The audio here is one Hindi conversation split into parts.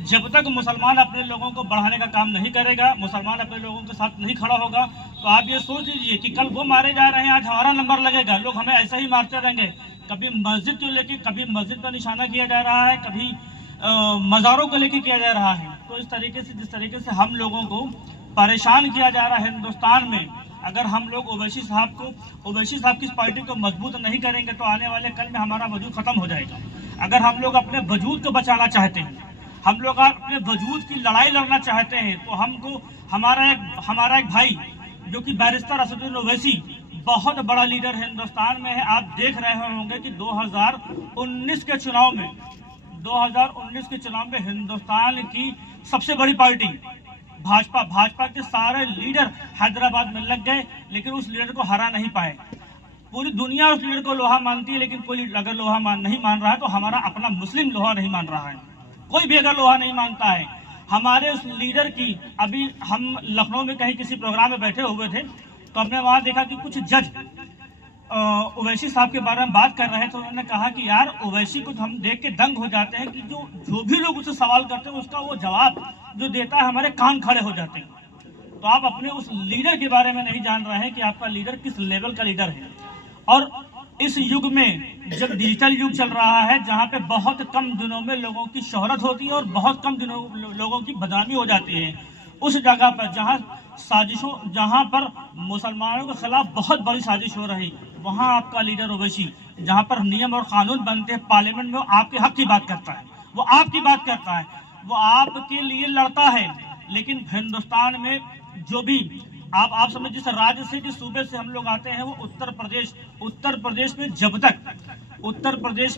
जब तक मुसलमान अपने लोगों को बढ़ाने का काम नहीं करेगा, मुसलमान अपने लोगों के साथ नहीं खड़ा होगा, तो आप ये सोच लीजिए कि कल वो मारे जा रहे हैं, आज हमारा नंबर लगेगा, लोग हमें ऐसा ही मारते रहेंगे। कभी मस्जिद को लेकर, कभी मस्जिद पर निशाना किया जा रहा है, कभी मज़ारों को लेकर किया जा रहा है। तो इस तरीके से, जिस तरीके से हम लोगों को परेशान किया जा रहा है हिंदुस्तान में, अगर हम लोग ओवैसी साहब की पार्टी को मजबूत नहीं करेंगे तो आने वाले कल में हमारा वजूद खत्म हो जाएगा। अगर हम लोग अपने वजूद को बचाना चाहते हैं, हम लोग अपने वजूद की लड़ाई लड़ना चाहते हैं, तो हमको हमारा एक भाई जो कि बैरिस्टर असदुद्दीन ओवैसी बहुत बड़ा लीडर हिंदुस्तान में है। आप देख रहे होंगे कि 2019 के चुनाव में हिंदुस्तान की सबसे बड़ी पार्टी भाजपा के सारे लीडर हैदराबाद में लग गए, लेकिन उस लीडर को हरा नहीं पाए। पूरी दुनिया उस लीडर को लोहा मानती है, लेकिन कोई अगर लोहा नहीं मान रहा है तो हमारा अपना मुस्लिम लोहा नहीं मान रहा है। कोई भी अगर लोहा नहीं मानता है हमारे उस लीडर की। अभी हम लखनऊ में कहीं किसी प्रोग्राम में बैठे हुए थे, तो हमने वहाँ देखा कि कुछ जज ओवैसी साहब के बारे में बात कर रहे थे। उन्होंने कहा कि यार, ओवैसी को हम देख के दंग हो जाते हैं कि जो भी लोग उससे सवाल करते हैं उसका वो जवाब जो देता है, हमारे कान खड़े हो जाते हैं। तो आप अपने उस लीडर के बारे में नहीं जान रहे हैं कि आपका लीडर किस लेवल का लीडर है। और इस युग में जब डिजिटल युग चल रहा है, जहाँ पे बहुत कम दिनों में लोगों की शोहरत होती है और बहुत कम दिनों लोगों की बदनामी हो जाती है, उस जगह पर जहाँ पर मुसलमानों के खिलाफ बहुत बड़ी साजिश हो रही, वहाँ आपका लीडर ओवैसी, जहाँ पर नियम और कानून बनते हैं, पार्लियामेंट में आपके हक की बात करता है, वो आपकी बात करता है, वो आपके लिए लड़ता है। लेकिन हिंदुस्तान में जो भी आप समझ, जिस राज्य से, जिस सूबे से हम लोग आते हैं, वो उत्तर प्रदेश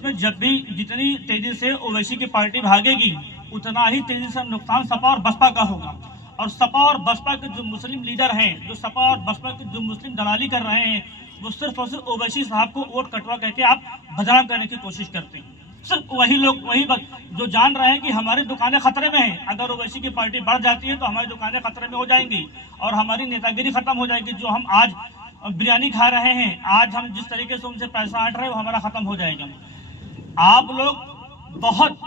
में जब भी जितनी तेजी से ओवैसी की पार्टी भागेगी, उतना ही तेजी से नुकसान सपा और बसपा का होगा। और सपा और बसपा के जो मुस्लिम लीडर हैं, जो सपा और बसपा के जो मुस्लिम दलाली कर रहे हैं, वो सिर्फ और सिर्फ ओवैसी साहब को वोट कटवा करके आप बदनाम करने की कोशिश करते हैं। सिर्फ वही लोग, जो जान रहे हैं कि हमारी दुकानें खतरे में हैं, अगर ओवैसी की पार्टी बढ़ जाती है तो हमारी दुकानें खतरे में हो जाएंगी और हमारी नेतागिरी खत्म हो जाएगी। जो हम आज बिरयानी खा रहे हैं, आज हम जिस तरीके से उनसे पैसा हट रहे हैं, वो हमारा खत्म हो जाएगा। आप लोग बहुत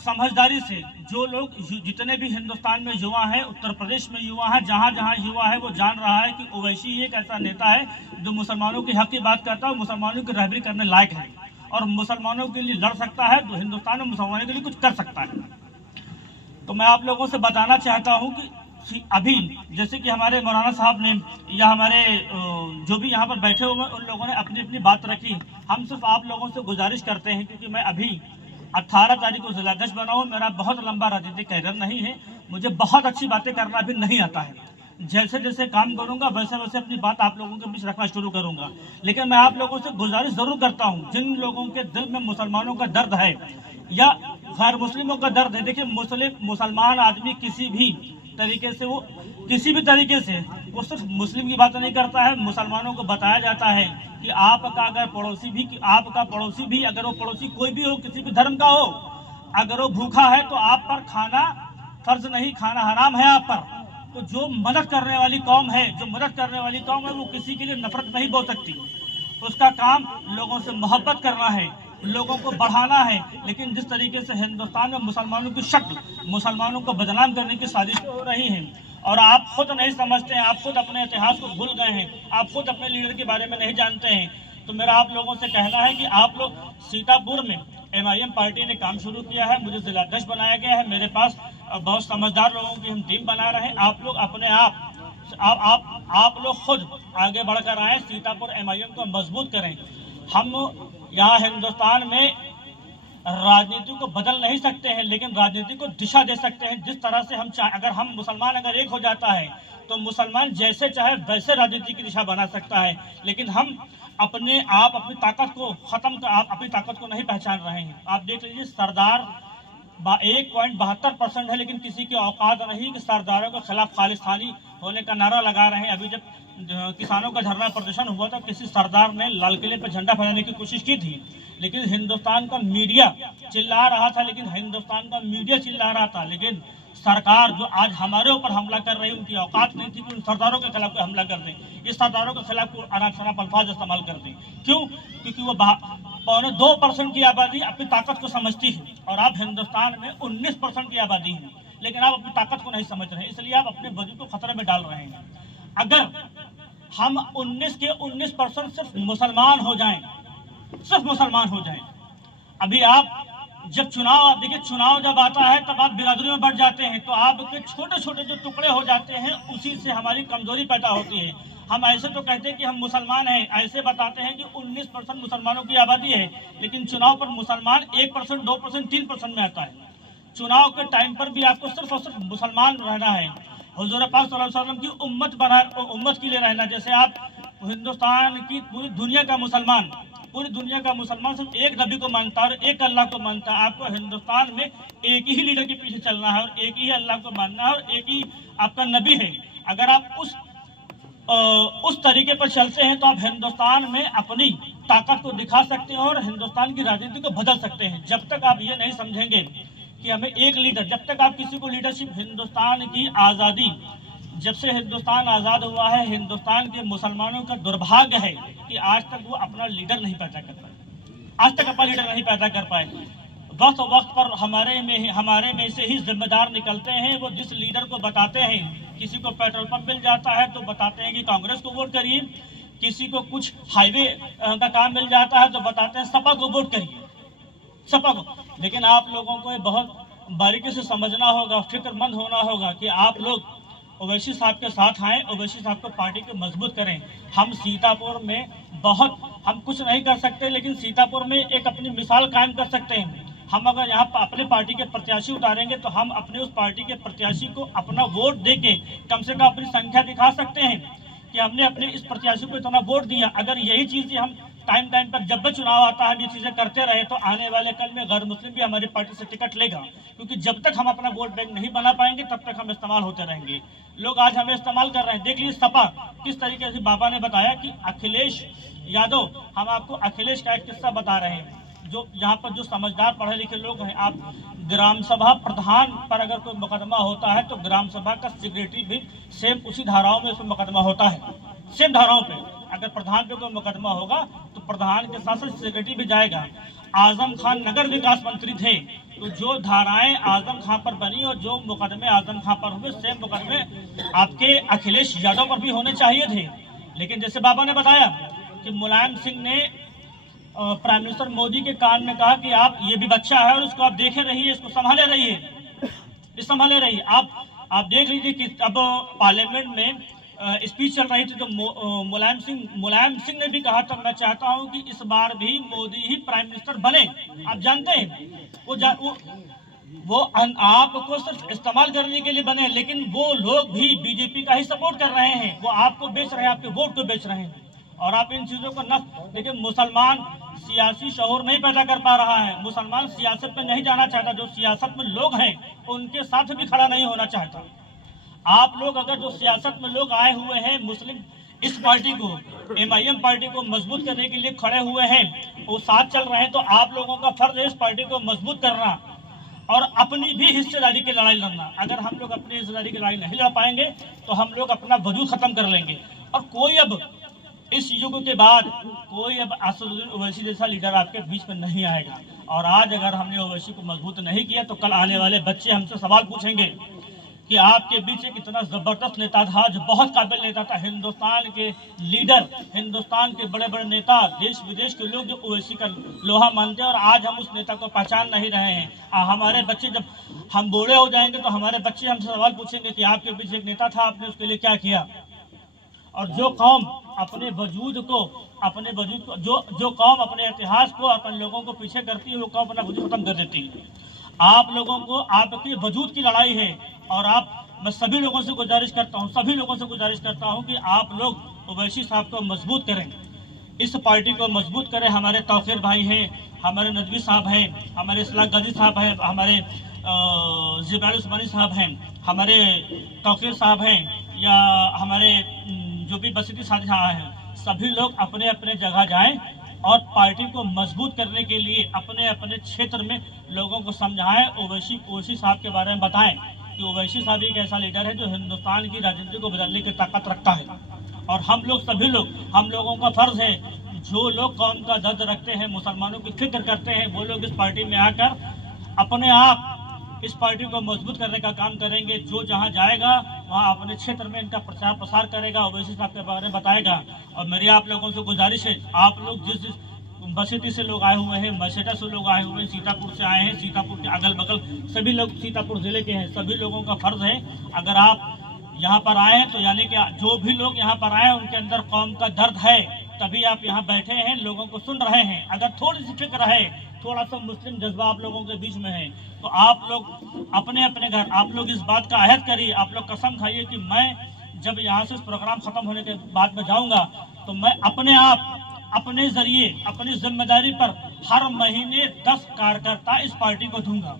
समझदारी से, जो लोग, जितने भी हिंदुस्तान में युवा हैं, उत्तर प्रदेश में युवा है, जहाँ जहाँ युवा है, वो जान रहा है कि ओवैसी एक ऐसा नेता है जो मुसलमानों के हक की बात करता है, मुसलमानों की रहबरी करने लायक है और मुसलमानों के लिए लड़ सकता है, तो हिंदुस्तान में मुसलमानों के लिए कुछ कर सकता है। तो मैं आप लोगों से बताना चाहता हूँ कि अभी जैसे कि हमारे मौलाना साहब ने या हमारे जो भी यहाँ पर बैठे हुए उन लोगों ने अपनी अपनी बात रखी। हम सिर्फ आप लोगों से गुजारिश करते हैं, क्योंकि मैं अभी 18 तारीख को जिलाध्यक्ष बना हूँ, मेरा बहुत लंबा राजनीतिक कैरियर नहीं है, मुझे बहुत अच्छी बातें करना भी नहीं आता है। जैसे जैसे काम करूंगा वैसे वैसे अपनी बात आप लोगों के बीच रखना शुरू करूंगा। लेकिन मैं आप लोगों से गुजारिश जरूर करता हूं, जिन लोगों के दिल में मुसलमानों का दर्द है या गैर मुस्लिमों का दर्द है, देखिए मुसलमान आदमी किसी भी तरीके से वो सिर्फ मुस्लिम की बात नहीं करता है। मुसलमानों को बताया जाता है कि आपका पड़ोसी भी अगर वो पड़ोसी कोई भी हो, किसी भी धर्म का हो, अगर वो भूखा है तो आप पर खाना फर्ज नहीं, खाना हराम है आप पर। तो जो मदद करने वाली कौम है, वो किसी के लिए नफरत नहीं बोल सकती। उसका काम लोगों से मोहब्बत करना है, लोगों को बढ़ाना है। लेकिन जिस तरीके से हिंदुस्तान में मुसलमानों की शक्ल, मुसलमानों को बदनाम करने की साजिश हो रही है, और आप खुद नहीं समझते हैं, आप खुद अपने इतिहास को भूल गए हैं, आप खुद अपने लीडर के बारे में नहीं जानते हैं, तो मेरा आप लोगों से कहना है कि आप लोग, सीतापुर में MIM पार्टी ने काम शुरू किया है, मुझे जिलाध्यक्ष बनाया गया है, मेरे पास बहुत समझदार लोगों की हम टीम बना रहे हैं। आप लोग अपने आप लोग खुद आगे बढ़कर आए, सीतापुर MIM को मजबूत करें। हम यहाँ हिंदुस्तान में राजनीति को बदल नहीं सकते हैं, लेकिन राजनीति को दिशा दे सकते हैं। जिस तरह से हम अगर हम मुसलमान अगर एक हो जाता है तो मुसलमान जैसे चाहे वैसे राजनीति की दिशा बना सकता है। लेकिन हम अपनी ताकत को नहीं पहचान रहे हैं। आप देख लीजिए, सरदार 1.72% है, लेकिन किसी की औकात नहीं कि सरदारों के खिलाफ खालिस्तानी होने का नारा लगा रहे हैं। अभी जब किसानों का धरना प्रदर्शन हुआ था, किसी सरदार ने लाल किले पर झंडा फहराने की कोशिश की थी, लेकिन हिंदुस्तान का मीडिया चिल्ला रहा था, लेकिन सरकार जो आज हमारे ऊपर हमला कर रही है, उनकी औकात नहीं थी कि उन सरदारों के खिलाफ हमला कर दें, इस सरदारों के खिलाफ अनाप शनाप अल्फाज इस्तेमाल कर दें। क्यों? क्योंकि वो 2% की आबादी अपनी ताकत को समझती है और आप हिंदुस्तान में 19% की आबादी है, लेकिन आप अपनी ताकत को नहीं समझ रहे हैं, इसलिए आप अपने वजूद को खतरे में डाल रहे हैं। अगर हम 19 के 19% सिर्फ मुसलमान हो जाएं, सिर्फ मुसलमान हो जाएं, अभी आप जब चुनाव, देखिए चुनाव जब आता है तब आप बिरादरी में बढ़ जाते हैं, तो आपके छोटे छोटे जो टुकड़े हो जाते हैं, उसी से हमारी कमजोरी पैदा होती है। हम ऐसे तो कहते हैं कि हम मुसलमान हैं, ऐसे बताते हैं कि 19% मुसलमानों की आबादी है, लेकिन चुनाव पर मुसलमान 1%, 2%, 3% में आता है। चुनाव के टाइम पर भी आपको सिर्फ और सिर्फ मुसलमान रहना है, हुजूर पाक सल्लल्लाहु अलैहि वसल्लम की उम्मत के लिए रहना। जैसे आप हिंदुस्तान की पूरी दुनिया का मुसलमान सिर्फ एक नबी को मानता है और एक अल्लाह को मानता है। आपको हिंदुस्तान में एक ही लीडर के पीछे चलना है और एक ही अल्लाह को मानना है और एक ही आपका नबी है। अगर आप उस तरीके पर चलते हैं तो आप हिंदुस्तान में अपनी ताकत को दिखा सकते हैं और हिंदुस्तान की राजनीति को बदल सकते हैं। जब तक आप ये नहीं समझेंगे कि हमें एक लीडर, जब तक आप किसी को लीडरशिप, हिंदुस्तान की आज़ादी, जब से हिंदुस्तान आज़ाद हुआ है, हिंदुस्तान के मुसलमानों का दुर्भाग्य है कि आज तक वो अपना लीडर नहीं पैदा कर पाए, आज तक अपना लीडर नहीं पैदा कर पाए। वक्त पर हमारे में से ही जिम्मेदार निकलते हैं। वो जिस लीडर को बताते हैं, किसी को पेट्रोल पंप मिल जाता है तो बताते हैं कि कांग्रेस को वोट करिए, किसी को कुछ हाईवे का काम मिल जाता है तो बताते हैं सपा को वोट करिए, सपा को। लेकिन आप लोगों को बहुत बारीकी से समझना होगा, फिक्रमंद होना होगा कि आप लोग ओवैसी साहब के साथ आएँ, ओवैसी साहब को पार्टी को मजबूत करें। हम सीतापुर में हम कुछ नहीं कर सकते, लेकिन सीतापुर में एक अपनी मिसाल कायम कर सकते हैं। हम अगर यहाँ अपने पार्टी के प्रत्याशी उतारेंगे तो हम अपने उस पार्टी के प्रत्याशी को अपना वोट देके कम से कम अपनी संख्या दिखा सकते हैं कि हमने अपने इस प्रत्याशी को इतना वोट दिया। अगर यही चीज़ें हम टाइम पर जब भी चुनाव आता है ये चीज़ें करते रहे तो आने वाले कल में गैर मुस्लिम भी हमारी पार्टी से टिकट लेगा, क्योंकि जब तक हम अपना वोट बैंक नहीं बना पाएंगे तब तक हम इस्तेमाल होते रहेंगे। लोग आज हमें इस्तेमाल कर रहे हैं। देख लीजिए सपा किस तरीके से, बाबा ने बताया कि अखिलेश यादव, हम आपको अखिलेश का एक किस्सा बता रहे हैं। जो यहाँ पर जो समझदार पढ़े लिखे लोग हैं, आप ग्राम सभा प्रधान पर अगर कोई मुकदमा होता है तो ग्राम सभा का सेक्रेटरी भी सेम उसी धाराओं में उसमें मुकदमा होता है, सेम धाराओं पे। अगर प्रधान पे कोई मुकदमा होगा तो प्रधान के साथ साथ सेक्रेटरी भी जाएगा। आजम खान नगर विकास मंत्री थे, तो जो धाराएं आजम खान पर बनी और जो मुकदमे आजम खान पर हुए, सेम मुकदमे आपके अखिलेश यादव पर भी होने चाहिए थे। लेकिन जैसे बाबा ने बताया कि मुलायम सिंह ने प्राइम मिनिस्टर मोदी के कान में कहा कि आप, ये भी बच्चा है और उसको आप देखे रहिए, इसको संभाले रहिए। आप देख लीजिए कि अब पार्लियामेंट में स्पीच चल रही थी तो मुलायम सिंह ने भी कहा था, मैं चाहता हूं कि इस बार भी मोदी ही प्राइम मिनिस्टर बने। आप जानते हैं वो आपको सिर्फ इस्तेमाल करने के लिए बने, लेकिन वो लोग भी बीजेपी का ही सपोर्ट कर रहे हैं। वो आपको बेच रहे हैं, आपके वोट को बेच रहे हैं। और आप इन चीज़ों को न देखिए, मुसलमान सियासी शऊर नहीं पैदा कर पा रहा है, मुसलमान सियासत में नहीं जाना चाहता, जो सियासत में लोग हैं उनके साथ भी खड़ा नहीं होना चाहता। आप लोग अगर जो सियासत में लोग आए हुए हैं, मुस्लिम इस पार्टी को, MIM पार्टी को मजबूत करने के लिए खड़े हुए हैं, वो साथ चल रहे हैं, तो आप लोगों का फर्ज है इस पार्टी को मजबूत करना और अपनी भी हिस्सेदारी की लड़ाई लड़ना। अगर हम लोग अपनी हिस्सेदारी की लड़ाई नहीं लड़ पाएंगे तो हम लोग अपना वजूद खत्म कर लेंगे। और कोई अब इस युग के बाद कोई अब असदुद्दीन ओवैसी जैसा लीडर आपके बीच में नहीं आएगा। और आज अगर हमने ओवैसी को मजबूत नहीं किया तो कल आने वाले बच्चे हमसे सवाल पूछेंगे कि आपके बीच एक इतना ज़बरदस्त नेता था, जो बहुत काबिल नेता था, हिंदुस्तान के लीडर, हिंदुस्तान के बड़े बड़े नेता, देश विदेश के लोग जो ओवैसी का लोहा मानते हैं, और आज हम उस नेता को पहचान नहीं रहे हैं। हमारे बच्चे, जब हम बूढ़े हो जाएंगे तो हमारे बच्चे हमसे सवाल पूछेंगे कि आपके बीच एक नेता था, आपने उसके लिए क्या किया। और जो कौम अपने वजूद को जो कौम अपने इतिहास को, अपने लोगों को पीछे करती है, वो कौम अपना वजूद खत्म कर देती है। आप लोगों को आपके वजूद की लड़ाई है। और मैं सभी लोगों से गुजारिश करता हूं कि आप लोग ओवैसी साहब को मजबूत करें, इस पार्टी को मजबूत करें। हमारे तौकीर भाई हैं, हमारे नदवी साहब हैं, हमारे इस्लाह गाजी साहब हैं, हमारे ज़िबाल उस्मानी साहब हैं, हमारे तौकीर साहब हैं, या हमारे जो भी बसती साझा हैं, सभी लोग अपने अपने जगह जाएं और पार्टी को मजबूत करने के लिए अपने अपने क्षेत्र में लोगों को समझाएं। ओवैसी साहब के बारे में बताएं कि ओवैसी साहब एक ऐसा लीडर है जो हिंदुस्तान की राजनीति को बदलने की ताकत रखता है। और हम लोग सभी लोग, हम लोगों का फर्ज है जो लोग कौम का दर्द रखते हैं, मुसलमानों की फिक्र करते हैं, वो लोग इस पार्टी में आकर अपने आप इस पार्टी को मजबूत करने का काम करेंगे। जो जहां जाएगा वहां अपने क्षेत्र में इनका प्रचार प्रसार करेगा, ओवैसी साहब के बारे में बताएगा। और मेरी आप लोगों से गुजारिश है, आप लोग जिस बसेती से लोग आए हुए हैं, मसेटा से लोग आए हुए हैं, सीतापुर से आए हैं, सीतापुर के अगल बगल सभी लोग सीतापुर जिले के हैं, सभी लोगों का फर्ज है, अगर आप यहाँ पर आए हैं तो यानी कि जो भी लोग यहाँ पर आए उनके अंदर कौम का दर्द है, तभी आप यहाँ बैठे हैं, लोगों को सुन रहे हैं। अगर थोड़ी सी फिक्र है, थोड़ा सा मुस्लिम जज्बा आप लोगों के बीच में है, तो आप लोग अपने अपने घर आप लोग इस बात का अहद करिए, आप लोग कसम खाइए कि मैं जब यहाँ से इस प्रोग्राम खत्म होने के बाद में जाऊँगा तो मैं अपने आप अपने जरिए अपनी जिम्मेदारी पर हर महीने 10 कार्यकर्ता इस पार्टी को दूंगा,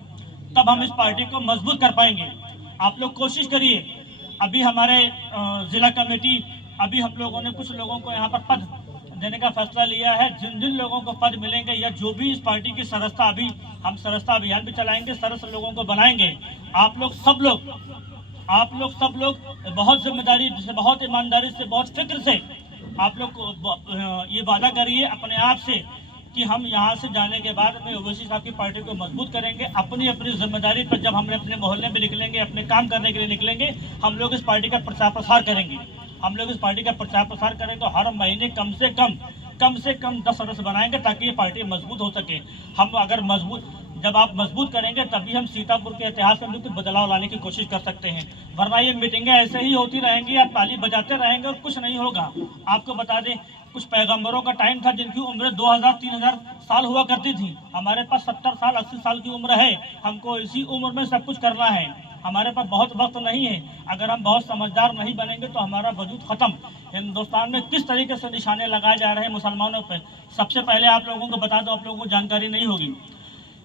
तब हम इस पार्टी को मजबूत कर पाएंगे। आप लोग कोशिश करिए। अभी हमारे जिला कमेटी, अभी हम लोगों ने कुछ लोगों को यहाँ पर पद देने का फैसला लिया है। जिन जिन लोगों को पद मिलेंगे या जो भी इस पार्टी की सदस्यता, अभी हम सदस्यता अभियान भी चलाएंगे, सदस्य लोगों को बनाएंगे। आप लोग सब लोग बहुत जिम्मेदारी से, बहुत ईमानदारी से, बहुत फिक्र से आप लोग ये वादा करिए अपने आप से कि हम यहाँ से जाने के बाद में ओवैसी साहब की पार्टी को मजबूत करेंगे। अपनी अपनी जिम्मेदारी पर जब हम अपने मोहल्ले में निकलेंगे, अपने काम करने के लिए निकलेंगे, हम लोग इस पार्टी का प्रचार प्रसार करेंगे। हम लोग इस पार्टी का प्रचार प्रसार करेंगे, हर महीने कम से कम 10 सदस्य बनाएंगे ताकि ये पार्टी मजबूत हो सके। हम अगर जब आप मजबूत करेंगे तभी हम सीतापुर के इतिहास में भी कुछ बदलाव लाने की कोशिश कर सकते हैं, वरना ये मीटिंगें ऐसे ही होती रहेंगी, आप ताली बजाते रहेंगे और कुछ नहीं होगा। आपको बता दें, कुछ पैगंबरों का टाइम था जिनकी उम्र 2000-3000 साल हुआ करती थी। हमारे पास 70 साल 80 साल की उम्र है, हमको इसी उम्र में सब कुछ करना है। हमारे पास बहुत वक्त नहीं है। अगर हम बहुत समझदार नहीं बनेंगे तो हमारा वजूद खत्म। हिंदुस्तान में किस तरीके से निशाने लगाए जा रहे हैं मुसलमानों पर, सबसे पहले आप लोगों को बता दो, आप लोगों को जानकारी नहीं होगी।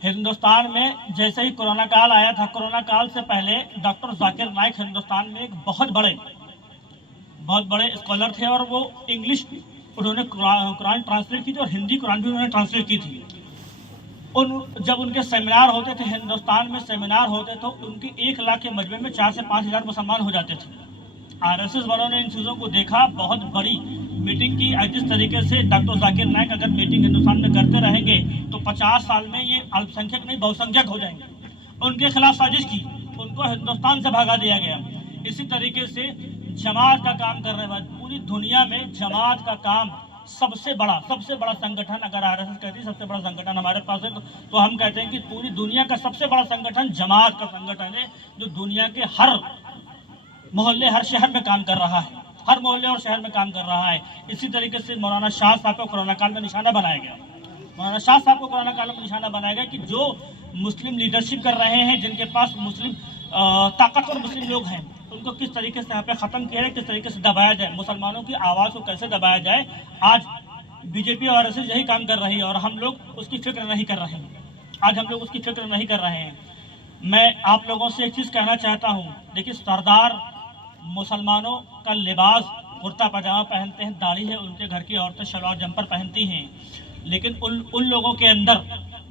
हिंदुस्तान में जैसे ही कोरोना काल आया था, कोरोना काल से पहले डॉक्टर जाकिर नाइक हिंदुस्तान में एक बहुत बड़े स्कॉलर थे और वो इंग्लिश उन्होंने कुरान ट्रांसलेट की थी और हिंदी कुरान भी उन्होंने ट्रांसलेट की थी। जब उनके सेमिनार होते थे, हिंदुस्तान में सेमिनार होते तो उनके 1 लाख के मजमे में 4 से 5 हज़ार मुसलमान हो जाते थे। आरएसएस वालों ने इन चीज़ों को देखा, बहुत बड़ी मीटिंग की। जिस तरीके से डॉक्टर जाकिर नाइक अगर मीटिंग हिंदुस्तान में करते रहेंगे तो 50 साल में ये अल्पसंख्यक नहीं बहुसंख्यक हो जाएंगे। उनके खिलाफ साजिश की, उनको हिंदुस्तान से भगा दिया गया। इसी तरीके से जमात का काम करने वाले, पूरी दुनिया में जमात का काम सबसे बड़ा संगठन, अगर आरएसएस कहती है सबसे बड़ा संगठन हमारे पास है तो हम कहते हैं कि पूरी दुनिया का सबसे बड़ा संगठन जमात का संगठन है, जो दुनिया के हर मोहल्ले हर शहर में काम कर रहा है, हर मोहल्ले और शहर में काम कर रहा है। इसी तरीके से मौलाना शाह साहब को कोरोना काल में निशाना बनाया गया। मौलाना शाह साहब को कोरोना काल में निशाना बनाया गया कि जो मुस्लिम लीडरशिप कर रहे हैं, जिनके पास मुस्लिम ताकतवर मुस्लिम लोग हैं, उनको किस तरीके से यहाँ पे ख़त्म किया जाए, किस तरीके से दबाया जाए, मुसलमानों की आवाज़ को कैसे दबाया जाए। आज बीजेपी और आरएसएस यही काम कर रही है और हम लोग उसकी फिक्र नहीं कर रहे हैं। मैं आप लोगों से एक चीज़ कहना चाहता हूँ, देखिए, सरदार मुसलमानों का लिबास कुर्ता पजामा पहनते हैं, दाढ़ी है, उनके घर की औरतें शलवार जम्पर पहनती हैं, लेकिन उन लोगों के अंदर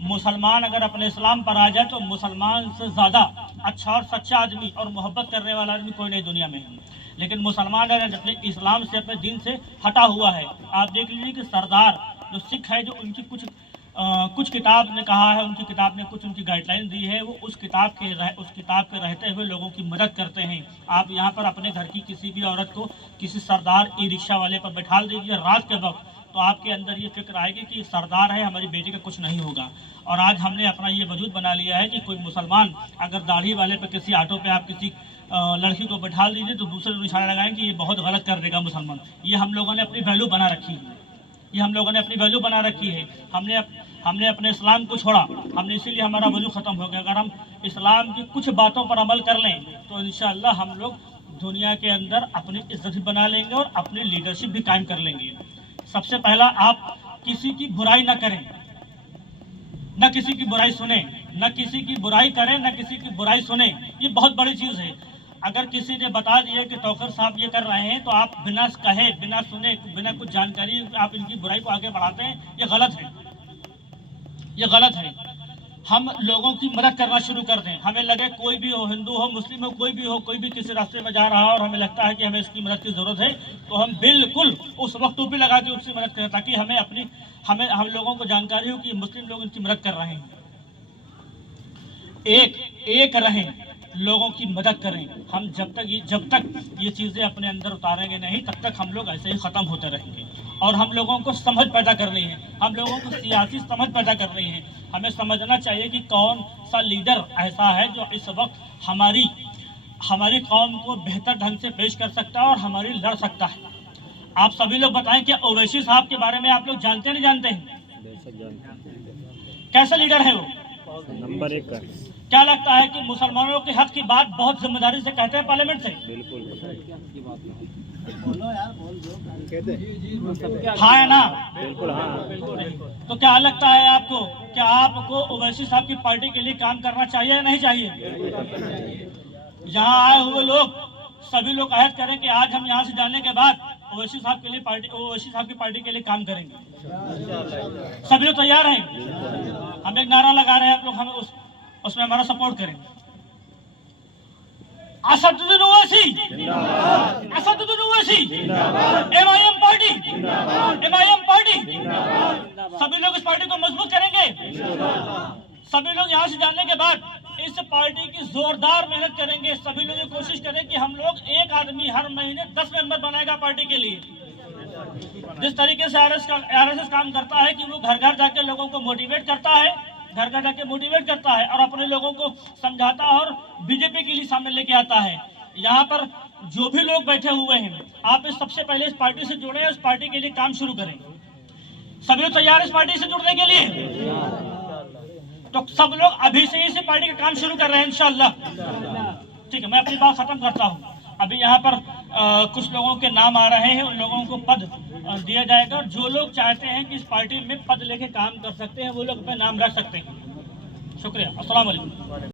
मुसलमान अगर अपने इस्लाम पर आ जाए तो मुसलमान से ज़्यादा अच्छा और सच्चा आदमी और मोहब्बत करने वाला आदमी कोई नहीं दुनिया में है। लेकिन मुसलमान अपने इस्लाम से, अपने दीन से हटा हुआ है। आप देख लीजिए कि सरदार जो सिख है, जो उनकी कुछ किताब ने कहा है, उनकी किताब ने कुछ उनकी गाइडलाइन दी है, वो उस किताब के रहते हुए लोगों की मदद करते हैं। आप यहाँ पर अपने घर की किसी भी औरत को किसी सरदार ई रिक्शा वाले पर बैठा दीजिए रात के वक्त, तो आपके अंदर ये फिक्र आएगी कि सरदार है, हमारी बेटी का कुछ नहीं होगा। और आज हमने अपना ये वजूद बना लिया है कि कोई मुसलमान अगर दाढ़ी वाले पे, किसी ऑटो पे आप किसी लड़की को बैठा दीजिए तो दूसरे निशाना लगाएं कि ये बहुत गलत कर देगा मुसलमान। ये हम लोगों ने अपनी वैल्यू बना रखी है। हमने अपने इस्लाम को छोड़ा, हमने इसीलिए हमारा वजूद ख़त्म हो गया। अगर हम इस्लाम की कुछ बातों पर अमल कर लें तो इंशाअल्लाह हम लोग दुनिया के अंदर अपनी इज्जत बना लेंगे और अपनी लीडरशिप भी कायम कर लेंगे। सबसे पहला, आप किसी की बुराई ना करें, न किसी की बुराई सुने, न किसी की बुराई करें, न किसी की बुराई सुने। ये बहुत बड़ी चीज़ है। अगर किसी ने बता दिया कि तौकर साहब ये कर रहे हैं तो आप बिना कहे, बिना सुने, बिना कुछ जानकारी आप इनकी बुराई को आगे बढ़ाते हैं, ये गलत है। हम लोगों की मदद करना शुरू कर दें। हमें लगे कोई भी हो, हिंदू हो, मुस्लिम हो, कोई भी हो, कोई भी किसी रास्ते में जा रहा है और हमें लगता है कि हमें इसकी मदद की ज़रूरत है, तो हम बिल्कुल उस वक्त टोपी लगा के उसकी मदद करें, ताकि हम लोगों को जानकारी हो कि मुस्लिम लोग इनकी मदद कर रहे हैं। एक रहें, लोगों की मदद करें। हम जब तक ये चीज़ें अपने अंदर उतारेंगे नहीं, तब तक हम लोग ऐसे ही ख़त्म होते रहेंगे। और हम लोगों को समझ पैदा करनी है, हम लोगों को सियासी समझ पैदा करनी है। हमें समझना चाहिए कि कौन सा लीडर ऐसा है जो इस वक्त हमारी कौम को बेहतर ढंग से पेश कर सकता है और हमारी लड़ सकता है। आप सभी लोग बताएं कि ओवैसी साहब के बारे में आप लोग जानते नहीं जानते हैं? कैसा लीडर है वो? नंबर 1 का। क्या लगता है कि मुसलमानों के हक की बात बहुत जिम्मेदारी से कहते हैं पार्लियामेंट से? बिल्कुल। हाँ है ना? बिल्कुल हाँ। तो क्या लगता है आपको, क्या आपको ओवैसी साहब की पार्टी के लिए काम करना चाहिए या नहीं चाहिए? यहाँ आए हुए लोग सभी लोग अहद करें कि आज हम यहाँ से जाने के बाद ओवैसी साहब की पार्टी के लिए काम करेंगे। सभी लोग तैयार हैं? हम एक नारा लगा रहे हैं, आप लोग हमें उसमें हमारा सपोर्ट करें। Asaduddin Owaisi, Asaduddin Owaisi, MIM party, MIM party. सभी लोग इस पार्टी को मजबूत करेंगे। सभी लोग यहाँ से जाने के बाद इस पार्टी की जोरदार मेहनत करेंगे। सभी लोग ये कोशिश करें कि हम लोग एक आदमी हर महीने 10 मेंबर बनाएगा पार्टी के लिए। जिस तरीके से आरएसएस काम करता है कि वो घर घर जाके लोगों को मोटिवेट करता है, घर घर जाके मोटिवेट करता है और अपने लोगों को समझाता है और बीजेपी के लिए सामने लेके आता है। यहाँ पर जो भी लोग बैठे हुए हैं, आप सबसे पहले इस पार्टी से जुड़े, इस पार्टी के लिए काम शुरू करें। सभी लोग तैयार इस पार्टी से जुड़ने के लिए? तो सब लोग अभी से इस पार्टी का काम शुरू कर रहे हैं इंशाअल्लाह। ठीक है, मैं अपनी बात खत्म करता हूँ। अभी यहाँ पर कुछ लोगों के नाम आ रहे हैं, उन लोगों को पद दिया जाएगा और जो लोग चाहते हैं कि इस पार्टी में पद लेके काम कर सकते हैं वो लोग अपना नाम रख सकते हैं। शुक्रिया। अस्सलाम वालेकुम।